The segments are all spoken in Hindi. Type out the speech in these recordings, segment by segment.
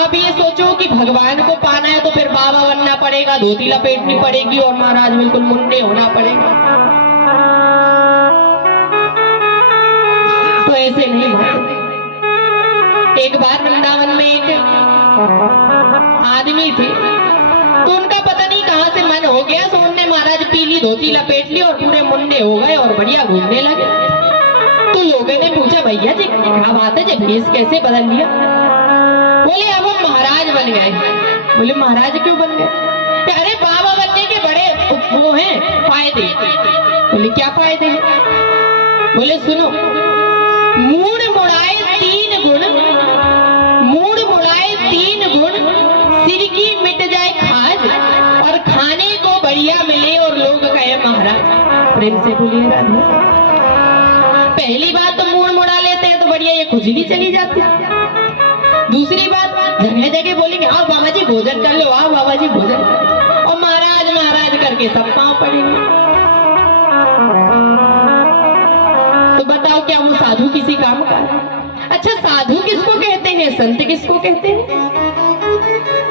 आप ये सोचो कि भगवान को पाना है तो फिर बाबा बनना पड़ेगा, धोती लपेटनी पड़ेगी और महाराज बिल्कुल मुन्ने होना पड़ेगा। तो ऐसे नहीं भाई। एक बार वृंदावन में एक आदमी थे, तो उनका पता नहीं कहां से मन हो गया, तो उनने महाराज पीली धोती लपेट ली और पूरे मुन्ने हो गए और बढ़िया घूमने लगे। तो लोगों ने पूछा, भैया जी क्या बात है, जी भेष कैसे बदल लिया? बोले अब हम महाराज बन गए। बोले महाराज क्यों बन गए? अरे बाबा बनने के बड़े वो हैं फायदे। बोले क्या फायदे हैं? बोले सुनो, मूड मुड़ाए तीन गुण, मूड मुड़ाए तीन गुण, सिर की मिट जाए खाज, और खाने को बढ़िया मिले और लोग कहे महाराज। प्रेम से बोलिए राधे। पहली बात तो मूड मुड़ा लेते हैं तो बढ़िया ये खुजली चली जाती है। दूसरी बात, जगह जगह बोलेंगे आओ बाबा जी भोजन कर लो, आओ बाबा जी भोजन, और महाराज महाराज करके सब पांव पड़ेंगे। तो बताओ क्या वो साधु किसी काम का है? अच्छा साधु किसको कहते हैं, संत किसको कहते हैं?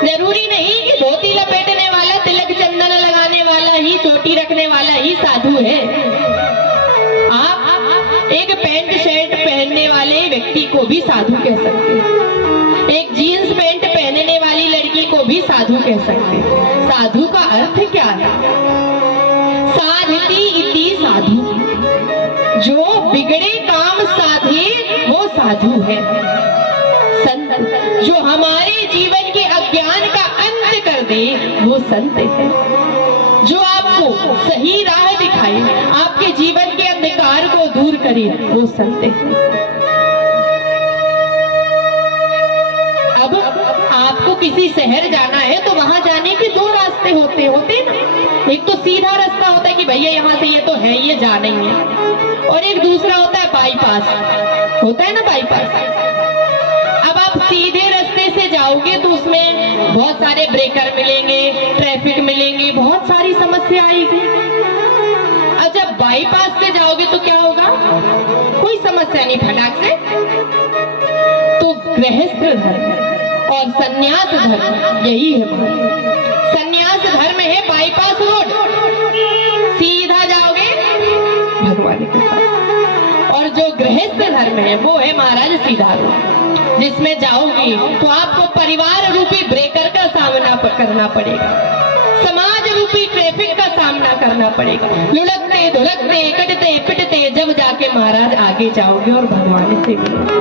जरूरी नहीं कि धोती लपेटने वाला, तिलक चंदन लगाने वाला ही, चोटी रखने वाला ही साधु है। आप एक पैंट शर्ट पहनने वाले व्यक्ति को भी साधु कह सकते हैं, एक जीन्स पैंट पहनने वाली लड़की को भी साधु कह सकते हैं। साधु का अर्थ क्या है? साधती इति साधु, जो बिगड़े काम साधे वो साधु है। संत जो हमारे जीवन के अज्ञान का अंत कर दे वो संत है। जो आपको सही राह दिखाए, आपके जीवन के अंधकार को दूर करे वो संत है। अब आपको किसी शहर जाना है तो वहां जाने के दो रास्ते होते ना। एक तो सीधा रास्ता होता है कि भैया यहाँ से ये तो है, ये जाना ही है, और एक दूसरा होता है बाईपास, होता है ना बाईपास। अब आप सीधे रास्ते से जाओगे तो उसमें बहुत सारे ब्रेकर मिलेंगे, ट्रैफिक मिलेंगे, बहुत सारी समस्या आएगी। अब जब बाईपास से जाओगे तो क्या होगा? कोई समस्या नहीं, फटाक से। तो गृहस्थ धर्म और सन्यास धर्म यही है। सन्यास धर्म है बाईपास रोड, सीधा जाओगे भगवान के पास, और जो गृहस्थ धर्म है वो है महाराज सीधा रोड, जिसमें जाओगी तो आपको परिवार रूपी ब्रेकर का सामना करना पड़ेगा, समाज रूपी ट्रैफिक का सामना करना पड़ेगा, लुढ़कते धुलकते कटते पिटते जब जाके महाराज आगे जाओगे और भगवान से मिलोगे।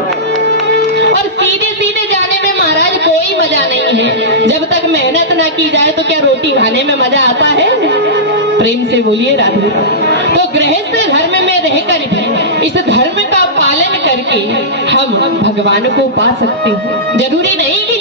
और सीधे सीधे जाने में महाराज कोई मजा नहीं है, जब तक मेहनत ना की जाए तो क्या रोटी खाने में मजा आता है? प्रेम से बोलिए राधे। तो गृहस्थ धर्म में रहकर भी इस धर्म का पालन करके हम भगवान को पा सकते हैं। जरूरी नहीं कि